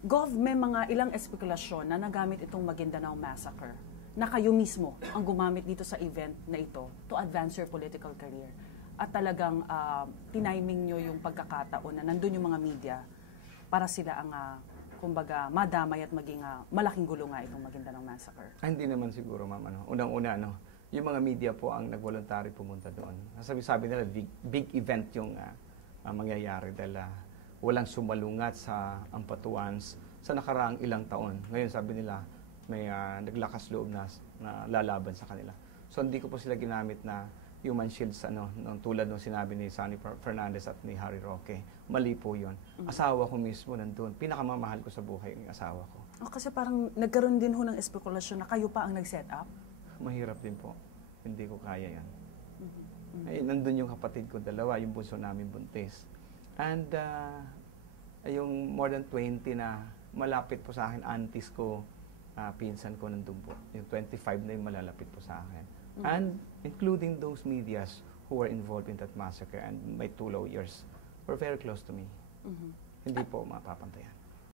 Gov, may mga ilang espekulasyon na nagamit itong Maguindanao Massacre na kayo mismo ang gumamit dito sa event na ito to advance your political career. At talagang tiniming nyo yung pagkakataon na nandun yung mga media para sila ang, kumbaga, madamay at maging malaking gulo nga itong Maguindanao Massacre. Hindi naman siguro, ma'am. Unang-una, yung mga media po ang nag-voluntary pumunta doon. Sabi nila, big event yung mangyayari dahil walang sumalungat sa Ampatuans sa nakaraang ilang taon. Ngayon, sabi nila, may naglakas loob na lalaban sa kanila. So, hindi ko po sila ginamit na human shields, tulad nung sinabi ni Sonny Fernandez at ni Harry Roque. Mali po yun. Asawa ko mismo nandun. Pinakamamahal ko sa buhay yung asawa ko. Kasi parang nagkaroon din ho ng espekulasyon na kayo pa ang nag-set up? Mahirap din po. Hindi ko kaya yan. Nandun yung kapatid ko, dalawa, yung bunso namin buntis. And yung more than 20 na malapit po sa akin, aunties ko, pinsan ko nandun po. Yung 25 na yung malalapit po sa akin. And including those medias who were involved in that massacre and my 2 lawyers were very close to me. Hindi po mapapantayan.